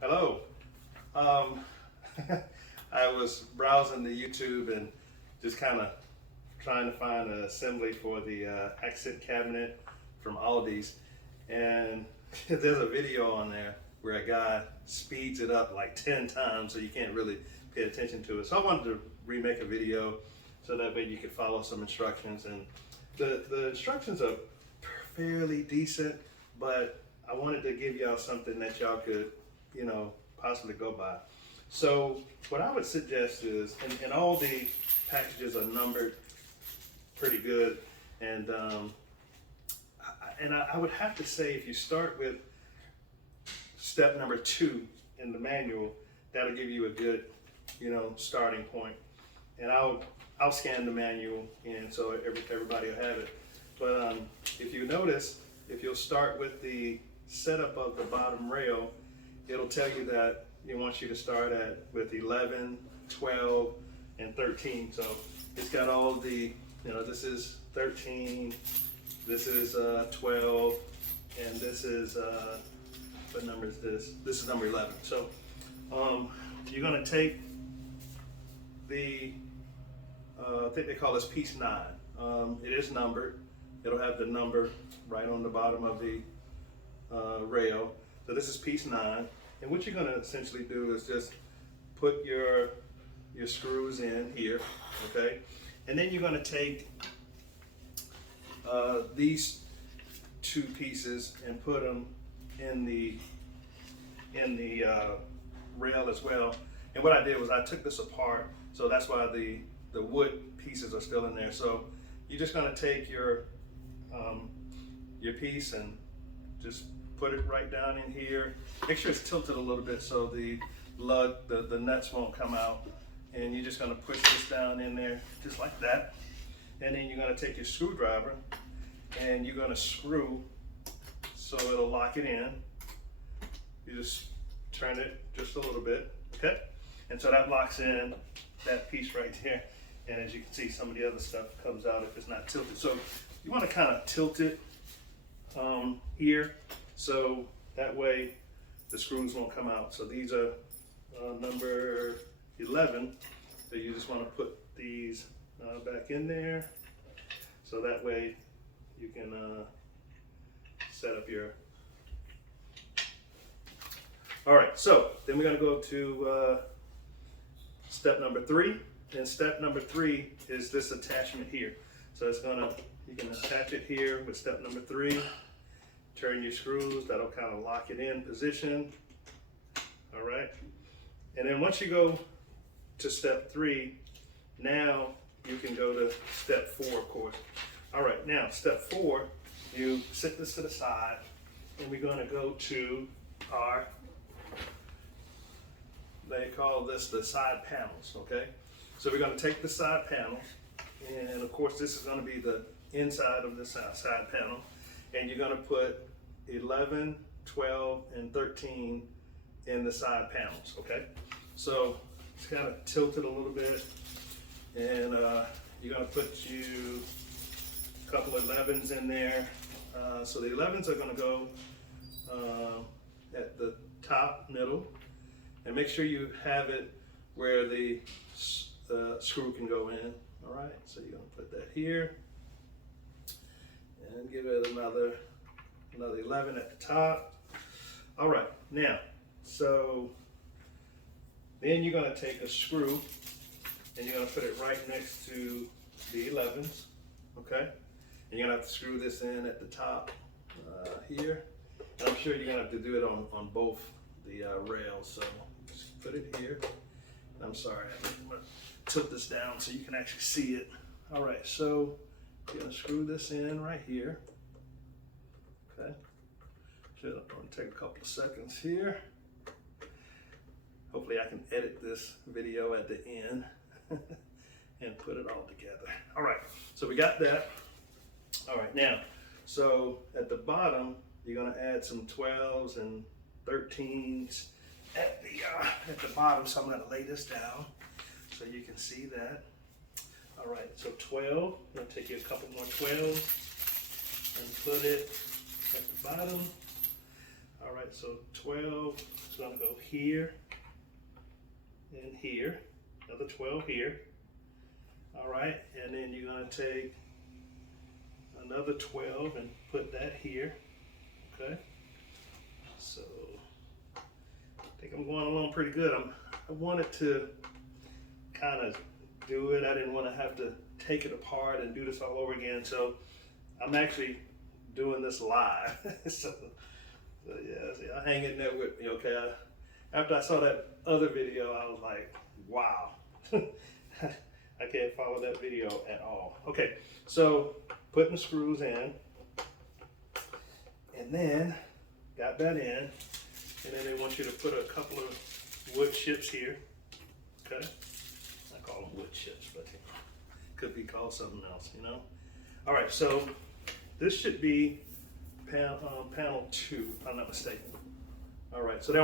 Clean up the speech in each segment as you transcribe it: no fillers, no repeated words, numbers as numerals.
Hello. Um, I was browsing the YouTube and just kind of trying to find an assembly for the accent cabinet from Aldi's, and there's a video on there where a guy speeds it up like 10 times so you can't really pay attention to it. So I wanted to remake a video so that way you could follow some instructions, and the instructions are fairly decent, but I wanted to give y'all something that y'all could, possibly go by. So what I would suggest is, and all the packages are numbered pretty good, and I would have to say if you start with step number 2 in the manual, that'll give you a good, starting point. And I'll scan the manual, and so everybody will have it. But if you notice, if you'll start with the setup of the bottom rail, it'll tell you that it wants you to start with 11, 12, and 13. So it's got all the, this is 13, this is 12, and this is, what number is this? This is number 11. So you're gonna take the, I think they call this piece 9. It is numbered. It'll have the number right on the bottom of the rail. So this is piece 9. And what you're gonna essentially do is just put your screws in here, okay? And then you're gonna take these 2 pieces and put them in the rail as well. And what I did was I took this apart, so that's why the wood pieces are still in there. So you're just gonna take your piece and just put it right down in here. Make sure it's tilted a little bit so the nuts won't come out. And you're just gonna push this down in there just like that. And then you're gonna take your screwdriver and you're gonna screw so it'll lock it in. You just turn it just a little bit, okay? And so that locks in that piece right there. And as you can see, some of the other stuff comes out if it's not tilted. So you wanna kinda tilt it here, so that way the screws won't come out. So these are number 11. So you just want to put these back in there, so that way you can set up your. All right, so then we're going to go to step number 3. And step number 3 is this attachment here. So you can attach it here with step number 3. Turn your screws, that'll kind of lock it in position. All right. And then once you go to step 3, now you can go to step 4, of course. All right, now step 4, you set this to the side, and we're gonna go to our, they call this the side panels, okay? So we're gonna take the side panels, and of course this is gonna be the inside of the side panel, and you're gonna put 11, 12, and 13 in the side panels, okay? So it's kind of tilted a little bit, and you're gonna put you a couple of 11s in there. So the 11s are gonna go at the top middle, and make sure you have it where the screw can go in. All right, so you're gonna put that here, and give it another 11 at the top. All right, now, so then you're gonna take a screw and you're gonna put it right next to the 11s, okay? And you're gonna have to screw this in at the top here. And I'm sure you're gonna have to do it on both the rails, so just put it here. And I'm sorry, I'm gonna tilt this down so you can actually see it. All right, so you're gonna screw this in right here. Okay, so I'm going to take a couple of seconds here. Hopefully I can edit this video at the end and put it all together. All right, so we got that. All right, now, so at the bottom, you're going to add some 12s and 13s at the bottom. So I'm going to lay this down so you can see that. All right, so 12, I'm going to take you a couple more 12s and put it at the bottom. All right, so 12 is gonna go here and here, another 12 here. All right, and then you're gonna take another 12 and put that here, okay? So I think I'm going along pretty good. I wanted to kind of do it. I didn't want to have to take it apart and do this all over again. So I'm actually doing this live. so yeah, see, I hang in there with me, okay? After I saw that other video, I was like, wow. I can't follow that video at all. Okay, so putting the screws in, and then got that in, and then they want you to put a couple of wood chips here, okay? I call them wood chips, but it could be called something else, you know? All right, so this should be panel 2, if I'm not mistaken. All right, so they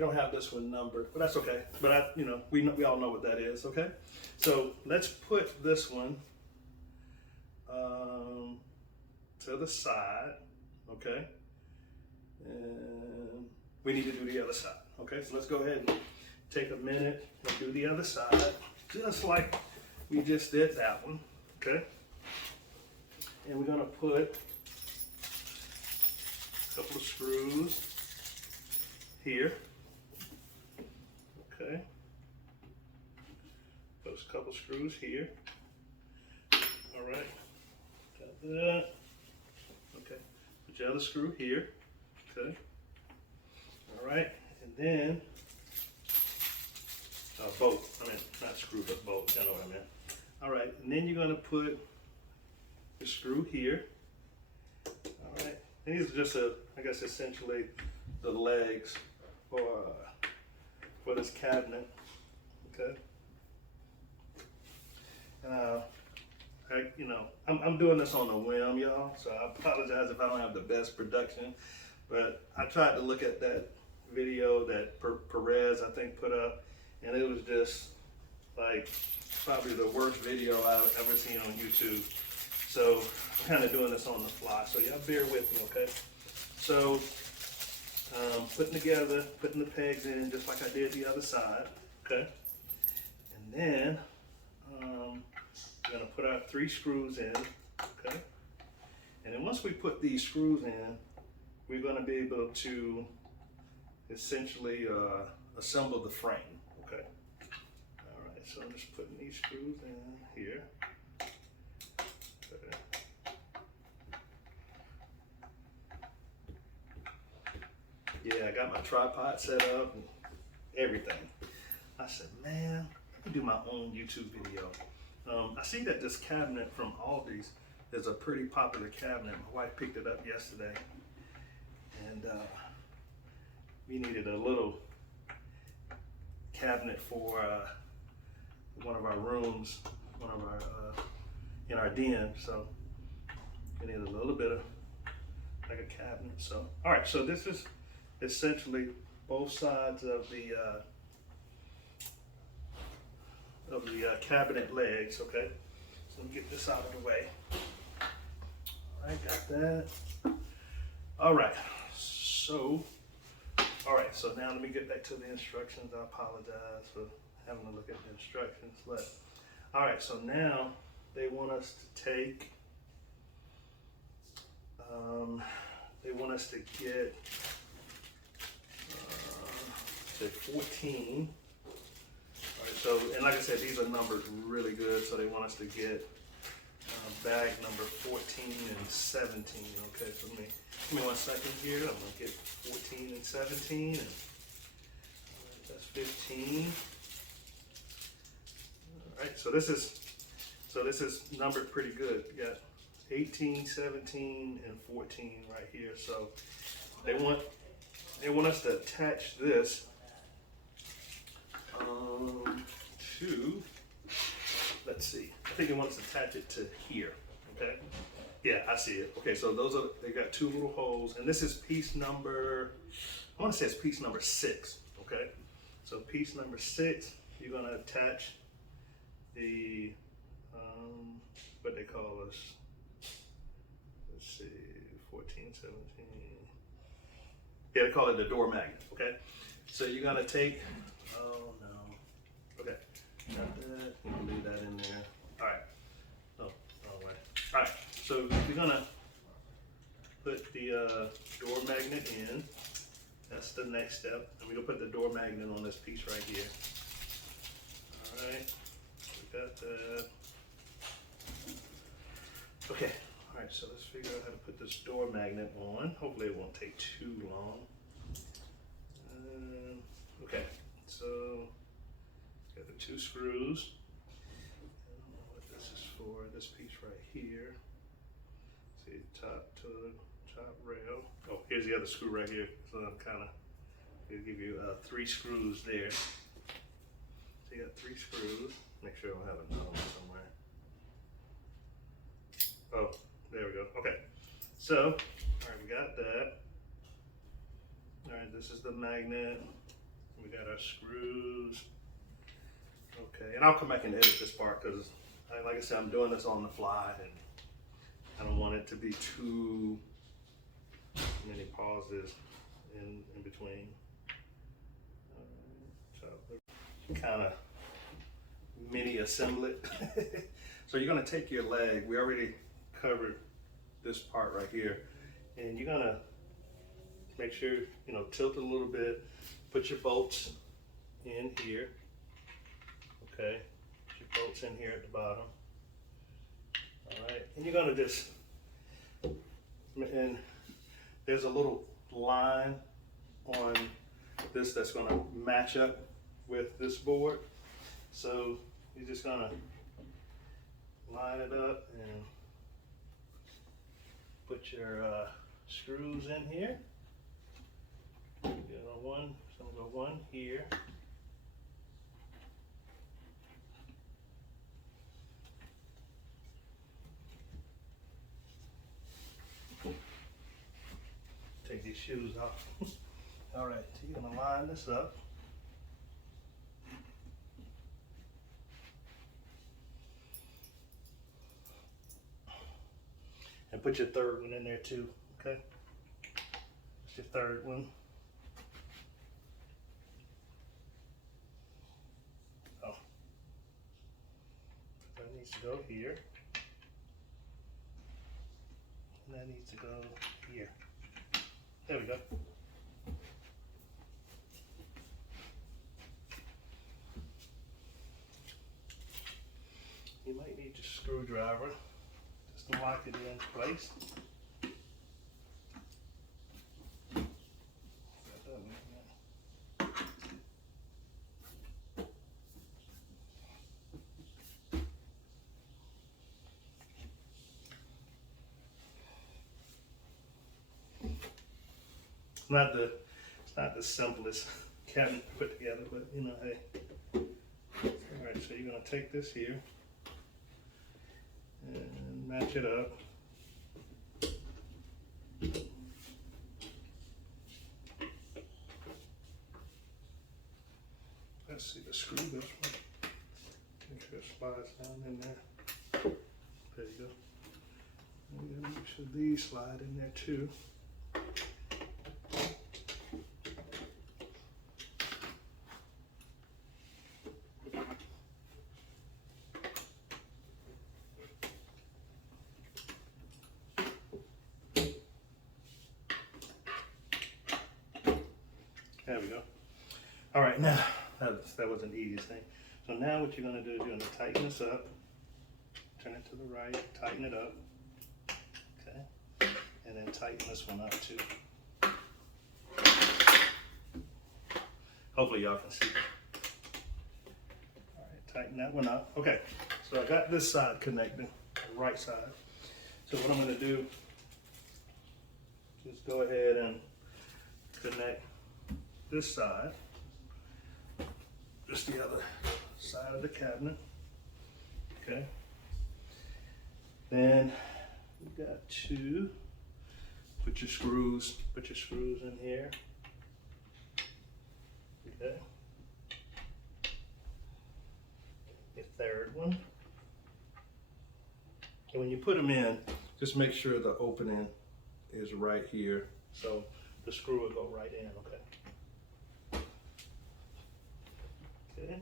don't have this one numbered, but that's okay. But we all know what that is, okay? So let's put this one to the side, okay? And we need to do the other side, okay? So let's go ahead and take a minute and do the other side, just like we just did that one, okay? And we're gonna put a couple of screws here, okay? Put a couple of screws here. All right, got that. Okay, put your other screw here, okay? All right, and then bolt, not screw, but bolt, you know what I meant. All right, and then you're gonna put the screw here. All right, and these are just I guess essentially the legs for this cabinet, okay? I'm doing this on a whim, y'all, so I apologize if I don't have the best production, but I tried to look at that video that Perez, I think, put up, and it was just like probably the worst video I've ever seen on YouTube. So I'm kind of doing this on the fly, so y'all bear with me, okay? So putting the pegs in just like I did the other side, okay? And then we're gonna put our 3 screws in, okay? And then once we put these screws in, we're gonna be able to essentially assemble the frame, okay? All right, so I'm just putting these screws in here. Okay. Yeah, I got my tripod set up and everything. I said, man, I can do my own YouTube video. I see that this cabinet from Aldi's is a pretty popular cabinet. My wife picked it up yesterday, and we needed a little cabinet for one of our rooms, in our den. So we need a little bit of like a cabinet. So all right, so this is essentially both sides of the cabinet legs, okay? So let me get this out of the way. All right, got that. All right, so now let me get back to the instructions. I apologize for having to look at the instructions, but all right, so now they want us to take, they want us to get, say 14. All right, so, and like I said, these are numbered really good, so they want us to get bag number 14 and 17, okay? So give me 1 second here. I'm gonna get 14 and 17, and that's 15. All right, so this is numbered pretty good. You got 18, 17, and 14 right here. So they want us to attach this to, let's see, I think they want us to attach it to here, okay? Yeah, I see it. Okay, so they got 2 little holes, and this is piece number, I want to say it's piece number 6, okay? So piece number 6, you're gonna attach the, what they call this, let's see, 14, 17, Yeah, they call it the door magnet, okay? So you're gonna take, oh no, okay, got that, you can leave that in there. All right, oh, wrong way. All right, so you're gonna put the door magnet in. That's the next step. And we're gonna put the door magnet on this piece right here. All right, we got that. Okay, all right, so let's figure out how to put this door magnet on. Hopefully it won't take too long. Okay, so got the 2 screws. I don't know what this is for. This piece right here. See, top to top rail. Oh, here's the other screw right here. So I'm kind of gonna give you 3 screws there. So you got 3 screws. Make sure I don't have another one somewhere. Oh, there we go. Okay. So, all right, we got that. All right, this is the magnet. We got our screws. Okay, and I'll come back and edit this part because, like I said, I'm doing this on the fly and I don't want it to be too many pauses in between. So kind of mini assemble it. So you're gonna take your leg. We already covered this part right here, and you're gonna make sure, you know, tilt it a little bit. Put your bolts in here. Okay, put your bolts in here at the bottom. All right, and you're gonna just, and there's a little line on this that's gonna match up with this board. So you're just gonna line it up and put your screws in here. You know, one, so I'm gonna go 1 here. Take these shoes off. All right, so you're gonna line this up. And put your 3rd one in there too, okay? It's your 3rd one. Oh, that needs to go here. And that needs to go here. There we go. You might need your screwdriver just to lock it in place. It's not the simplest cabinet to put together, but you know, hey. All right, so you're gonna take this here and match it up. Let's see the screw this one. Make sure it slides down in there. There you go. And then make sure these slide in there too. There we go. All right, now that was an easy thing. So now what you're gonna do is you're gonna tighten this up, turn it to the right, tighten it up, okay? And then tighten this one up too. Hopefully y'all can see. All right, tighten that one up. Okay, so I got this side connected, the right side. So what I'm gonna do, just go ahead and connect this side, just the other side of the cabinet, okay? Then we've got to put your screws in here, okay? Your 3rd one. And when you put them in, just make sure the opening is right here. So the screw will go right in, okay? Okay.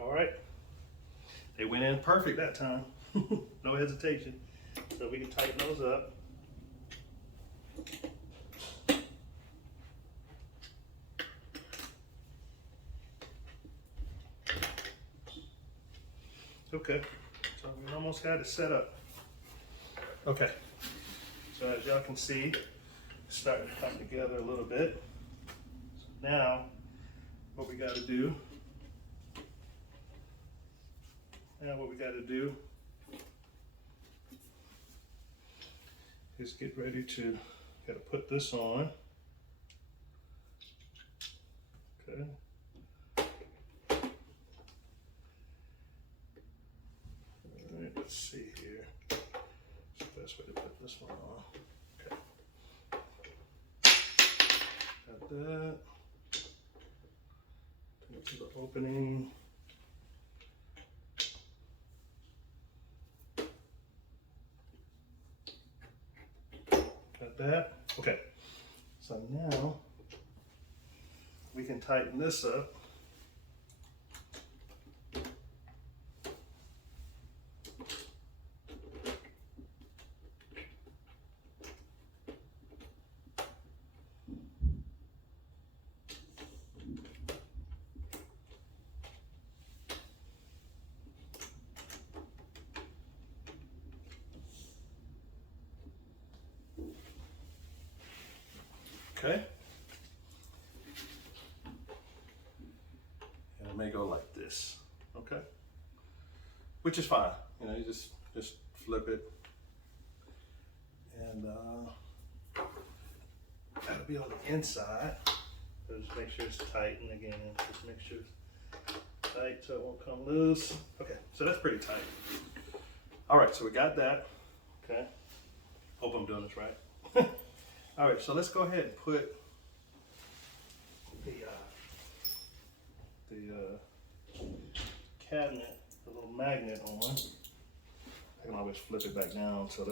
All right. They went in perfect that time. No hesitation. So we can tighten those up. Okay, so we almost got it set up. Okay, so as y'all can see, it's starting to come together a little bit. So now, what we got to do, is get ready to, got to put this on. Okay. All right, let's see here. It's the best way to put this one on. Okay. Got that. Turn it to the opening. Got that. Okay. So now we can tighten this up. Okay. And it may go like this. Okay. Which is fine. You know, you just flip it. And that'll be on the inside. So just make sure it's tight, and again, just make sure it's tight so it won't come loose. Okay, so that's pretty tight. All right, so we got that. Okay. Hope I'm doing this right. All right, so let's go ahead and put the cabinet, the little magnet on. I can always flip it back down. So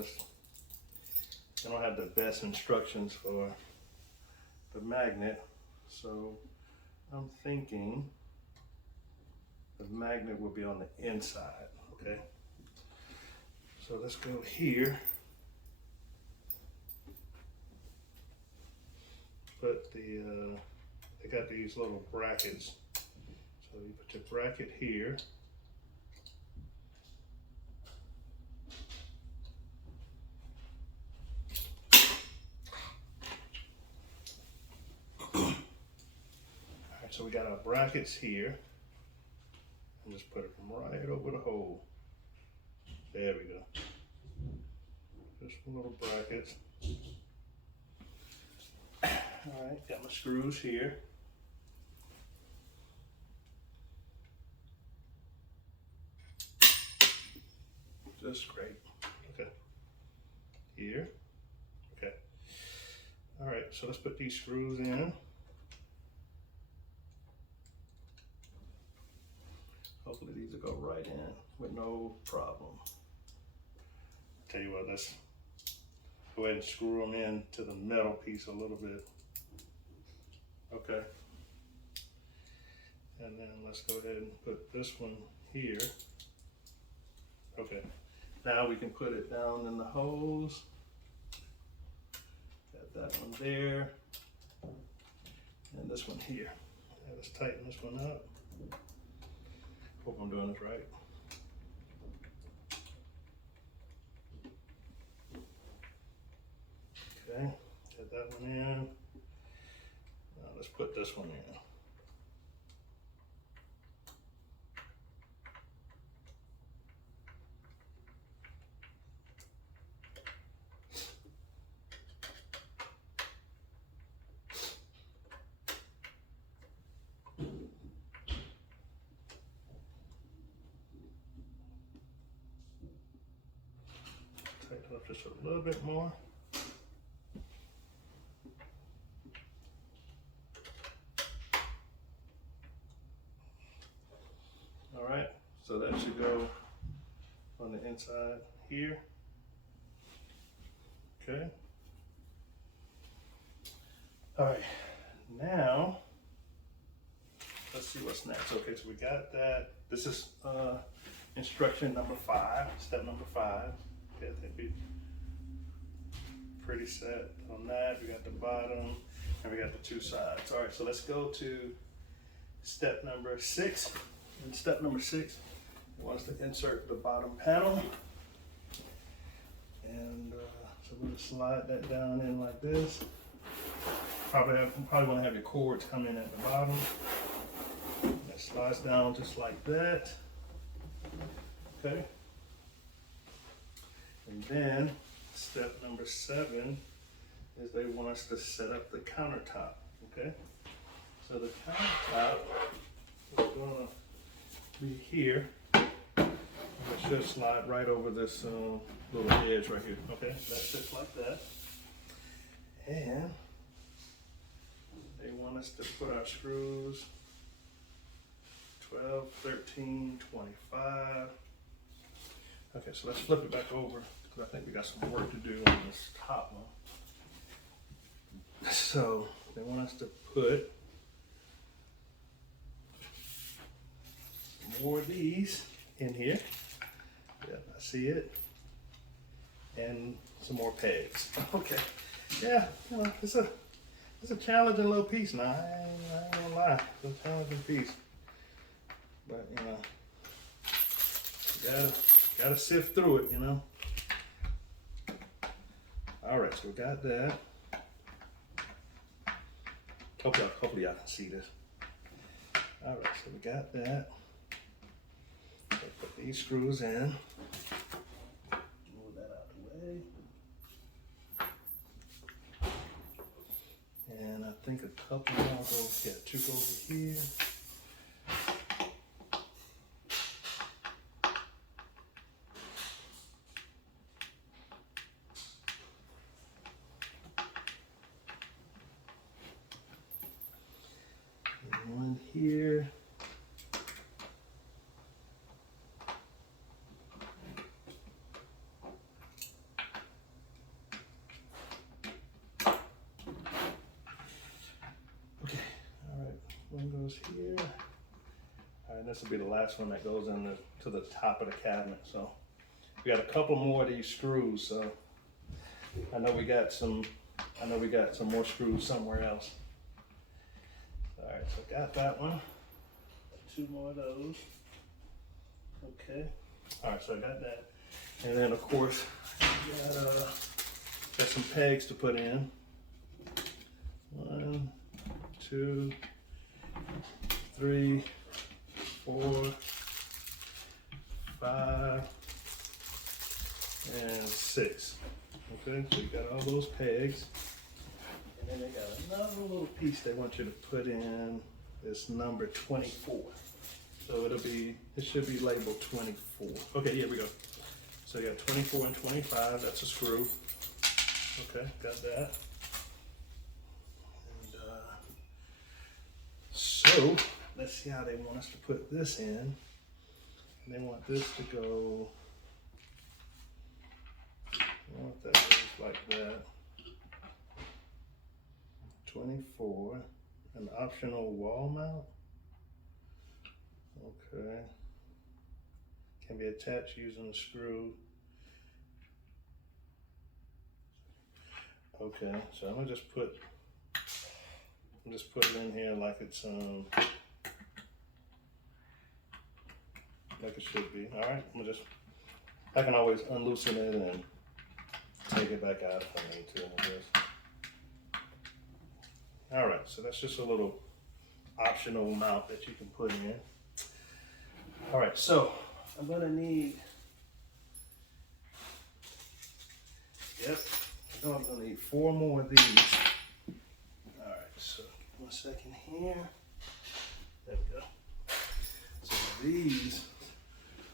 I don't have the best instructions for the magnet, so I'm thinking the magnet will be on the inside. Okay, so let's go here. But they got these little brackets. So you put your bracket here. All right, so we got our brackets here. And just put it right over the hole. There we go. Just little brackets. All right, got my screws here. Just great. Okay. Here. Okay. All right, so let's put these screws in. Hopefully these will go right in with no problem. Tell you what, let's go ahead and screw them in to the metal piece a little bit. Okay. And then let's go ahead and put this one here. Okay. Now we can put it down in the hose. Got that one there. And this one here. Yeah, let's tighten this one up. Hope I'm doing this right. Okay, got that one in. Now let's put this one in. Tighten up just a little bit more. on the inside here. Okay. All right, now let's see what's next. Okay, so we got that. This is instruction number 5, step number 5. Okay, I think we pretty set on that. We got the bottom and we got the 2 sides. All right, so let's go to step number 6. In step number 6, we want us to insert the bottom panel. And so we're gonna slide that down in like this. Probably want to have your cords come in at the bottom. That slides down just like that. Okay. And then step number 7 is they want us to set up the countertop. Okay. So the countertop is going to be here. It should slide right over this little edge right here. Okay. That's just like that. And they want us to put our screws 12, 13, 25. Okay, so let's flip it back over because I think we got some work to do on this top one. So they want us to put more of these in here. Yep, I see it. And some more pegs. Okay. Yeah, you know, it's a challenging little piece now. I ain't gonna lie, it's a challenging piece. But you know, gotta sift through it, you know. All right, so we got that. Hopefully y'all can see this. All right, so we got that. So put these screws in. Move that out of the way. And I think a couple more go, yeah, 2 go over here. And 1 here. One goes here. All right, this will be the last one that goes in to the top of the cabinet. So we got a couple more of these screws. So I know we got some more screws somewhere else. All right, so got that one. 2 more of those. Okay. All right, so I got that. And then of course, got some pegs to put in. 1, 2, 3, 4, 5, and 6. Okay, so you got all those pegs. And then they got another little piece they want you to put in. This number 24. So it should be labeled 24. Okay, here we go. So you got 24 and 25, that's a screw. Okay, got that. And so let's see how they want us to put this in. And they want this to go, I want that goes like that. 24, an optional wall mount. Okay. Can be attached using a screw. Okay, so I'm gonna just put it in here like it's like it should be. All right, I can always unloosen it and take it back out if I need to, I guess. All right, so that's just a little optional mount that you can put in. All right, so I'm gonna need, I know I'm gonna need 4 more of these. All right, so 1 second here. There we go. So these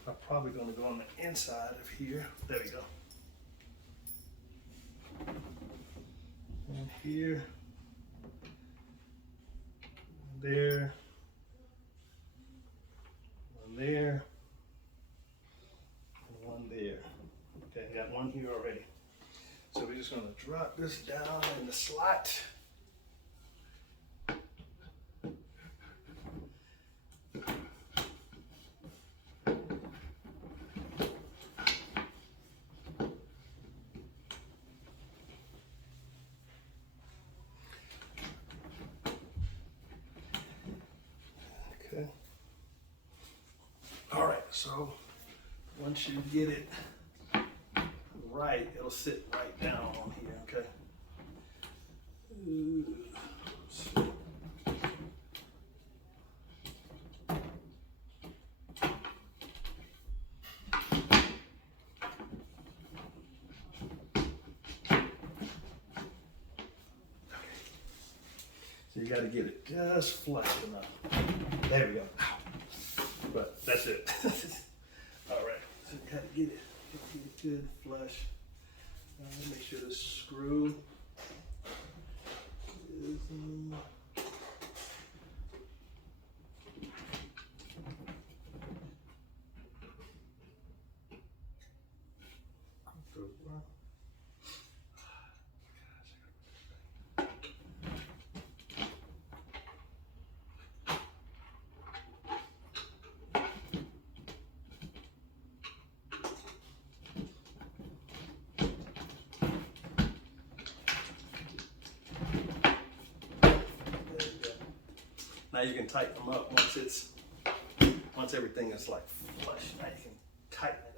are probably gonna go on the inside of here. There we go. And here, there, one there, and one Okay, got one here already. So we're just gonna drop this down in the slot. Okay. All right, so once you get it right, it'll sit right down on here, okay? So you got to get it just flat enough. There we go. But that's it. All right, so you got to get it good flush. Make sure the screw is in. Now you can tighten them up once everything is like flush. Now you can tighten it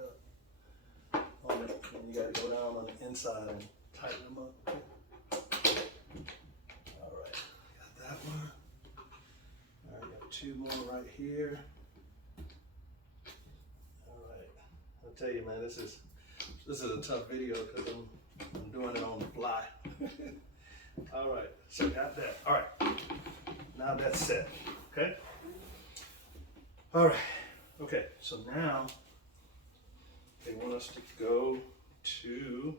up on it, and you got to go down on the inside and tighten them up. All right, got that one. All right, got two more right here. All right, I'll tell you, man, this is a tough video because I'm doing it on the fly. All right, so got that. All right. Now that's set, okay? All right, okay, so now they want us to go to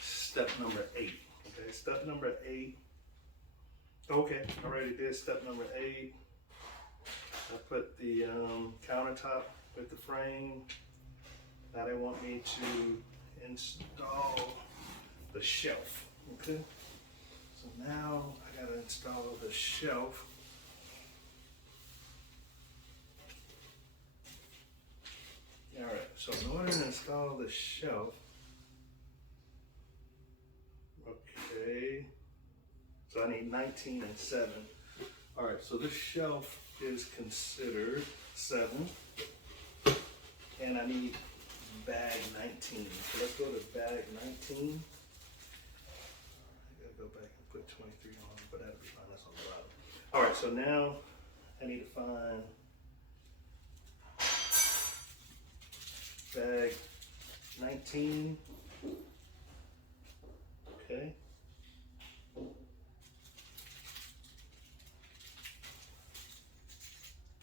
step number 8, okay? Step number 8, okay, I already did step number 8. I put the countertop with the frame. Now they want me to install the shelf, okay? So now I gotta install the shelf. All right, so in order to install the shelf, okay, so I need 19 and 7. All right, so this shelf is considered 7, and I need bag 19. So let's go to bag 19. I gotta go back and put 23 on, but that'll be fine, that's on the bottom. All right, so now I need to find bag 19, okay.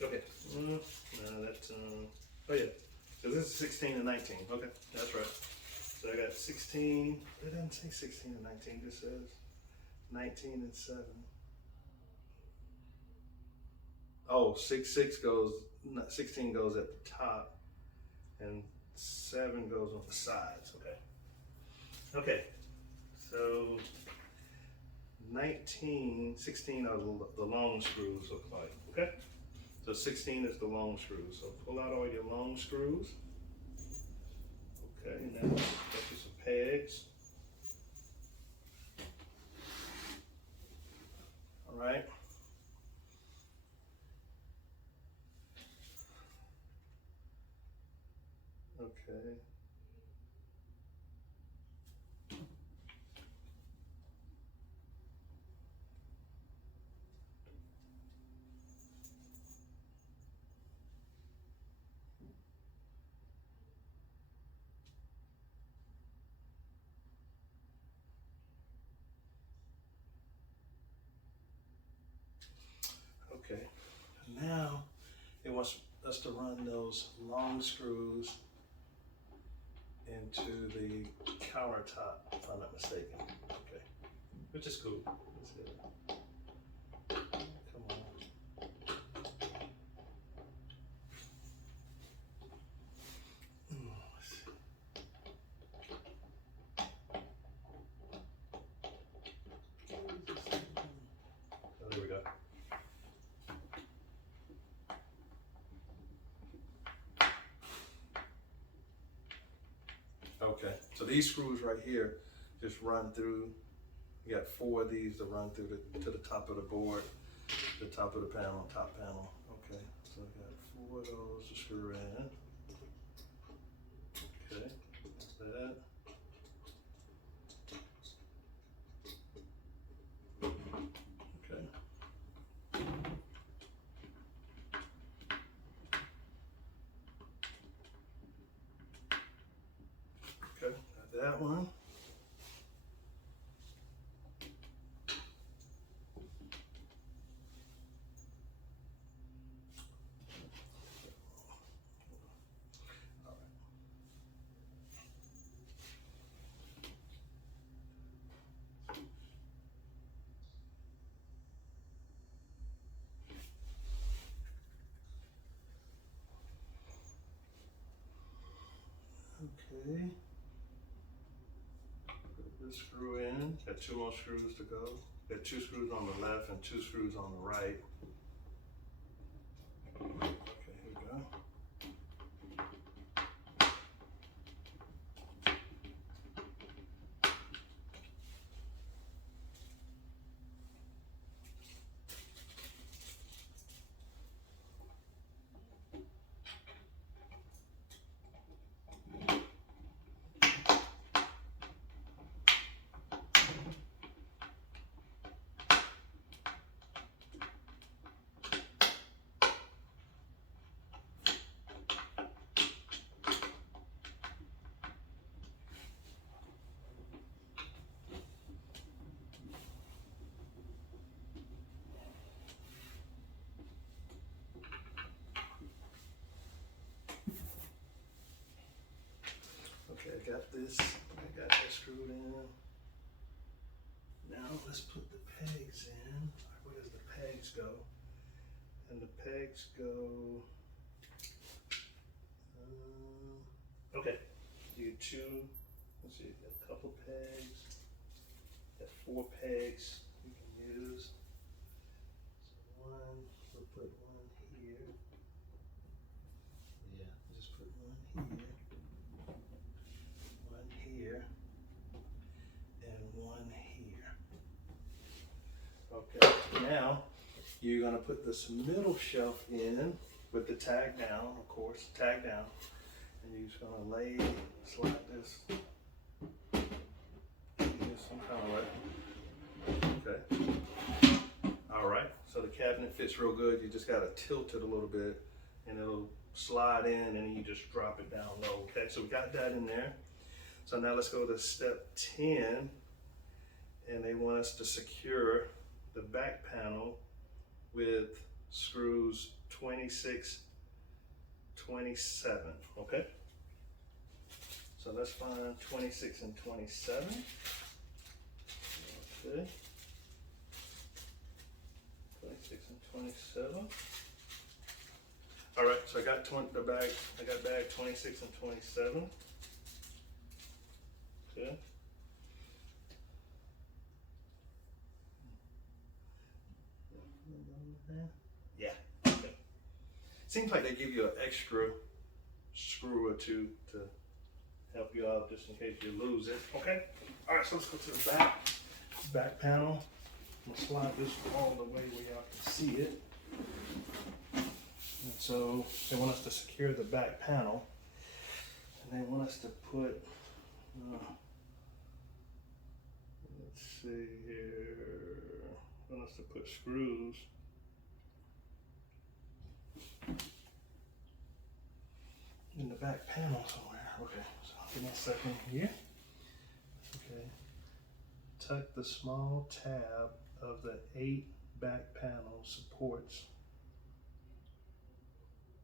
Okay, no, that's, oh yeah, so this is 16 and 19, okay, that's right. So I got 16, it doesn't say 16 and 19, it just says 19 and 7. Oh, 6 goes, 16 goes at the top, and 7 goes on the sides, okay. Okay, so 16 are the long screws, look like, okay? So 16 is the long screws, so pull out all your long screws. Okay, now get you some pegs. All right. Okay. Okay, now it wants us to run those long screws into the countertop, if I'm not mistaken. Okay, which is cool. Let's get it. Come on. Let's see. Okay, so these screws right here just run through. You got 4 of these to run through to the top of the board, the top of the panel, top panel. Okay, so I got 4 of those to screw in. Okay, that. Okay. Okay, got that one. Okay. Put this screw in. Got 2 more screws to go. Got 2 screws on the left and 2 screws on the right. Okay, here we go. Okay, I got this. I got that screwed in. Now let's put the pegs in. Where does the pegs go? And the pegs go. Okay, do 2. Let's see, got a couple pegs. Got 4 pegs you can use. So we'll put 1 here. Yeah, just put 1 here. 1 here. And 1 here. Okay, now you're gonna put this middle shelf in with the tag down, of course, tag down. And you're just gonna slide this some kind of way. Okay. All right, so the cabinet fits real good. You just gotta tilt it a little bit and it'll slide in and then you just drop it down low. Okay, so we got that in there. So now let's go to step 10, and they want us to secure the back panel with screws 26, 27, okay? So let's find 26 and 27. Okay. 26 and 27. All right, so I got bag 26 and 27. Okay. Yeah. Okay. Seems like they give you an extra screw or 2 to help you out just in case you lose it. Okay. All right. So let's go to the back panel. I'm gonna slide this all the way where y'all can see it. And so they want us to secure the back panel, and they want us to put. Let's see here. They want us to put screws. In the back panel somewhere. Okay, so give me a second here. Okay, tuck the small tab of the 8 back panel supports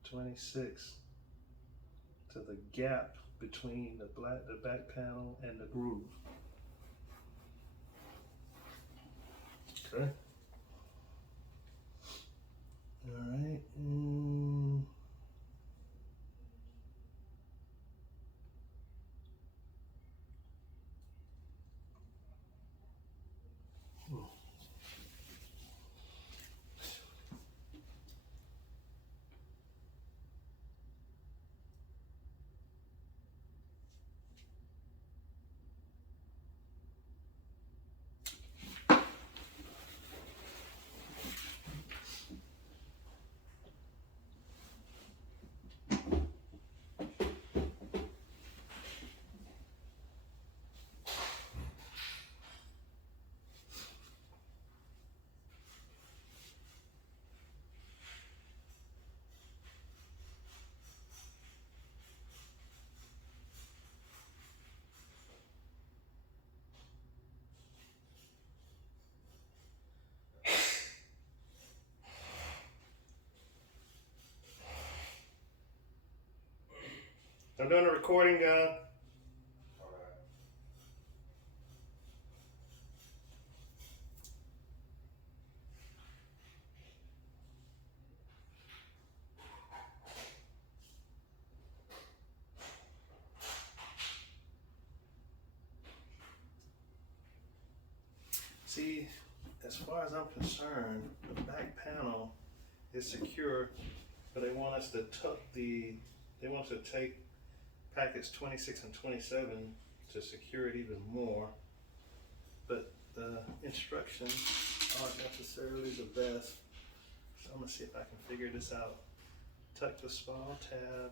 26 to the gap between the back panel and the groove. Okay. All right. I'm doing a recording, gun. See, as far as I'm concerned, the back panel is secure, but they want us to they want us to take packets 26 and 27 to secure it even more. But the instructions aren't necessarily the best. So I'm gonna see if I can figure this out. Tuck the small tab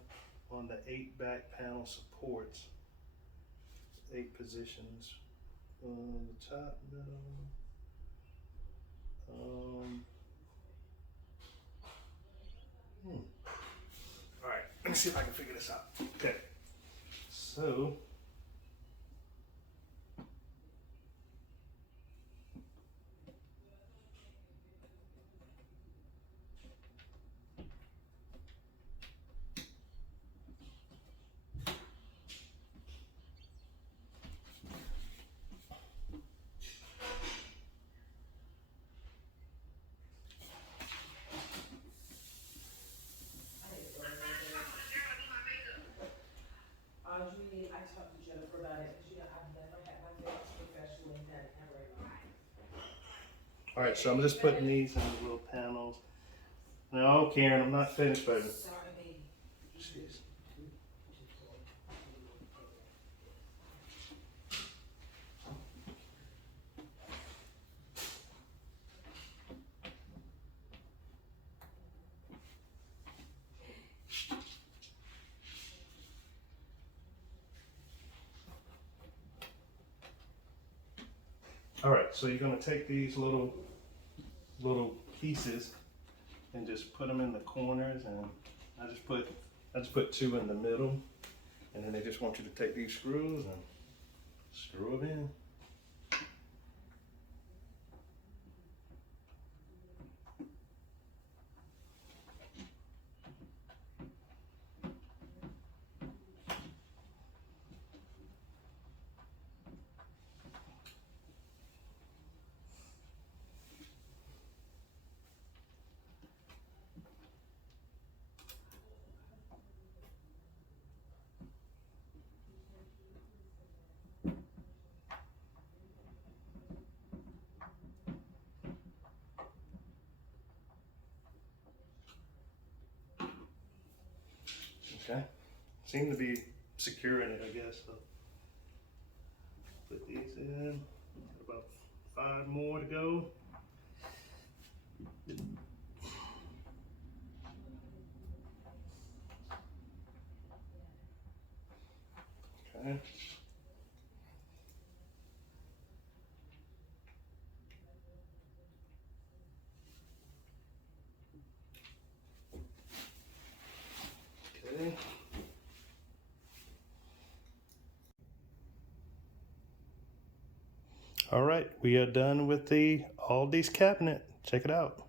on the 8 back panel supports. 8 positions. On the top, middle. Alright, let me see if I can figure this out. Okay. So Audrey, I talked to Jennifer about it, because I've never had my face professionally done ever in my life. alright, so I'm just putting these in the little panels. No, Karen, I'm not finished, baby. Sorry, baby. Jeez. Alright, so you're gonna take these little pieces and just put them in the corners, and I just put 2 in the middle, and then they just want you to take these screws and screw them in. Okay, seem to be securing it, I guess. So put these in. About 5 more to go. Okay. Okay. All right, we are done with the Aldi's cabinet. Check it out.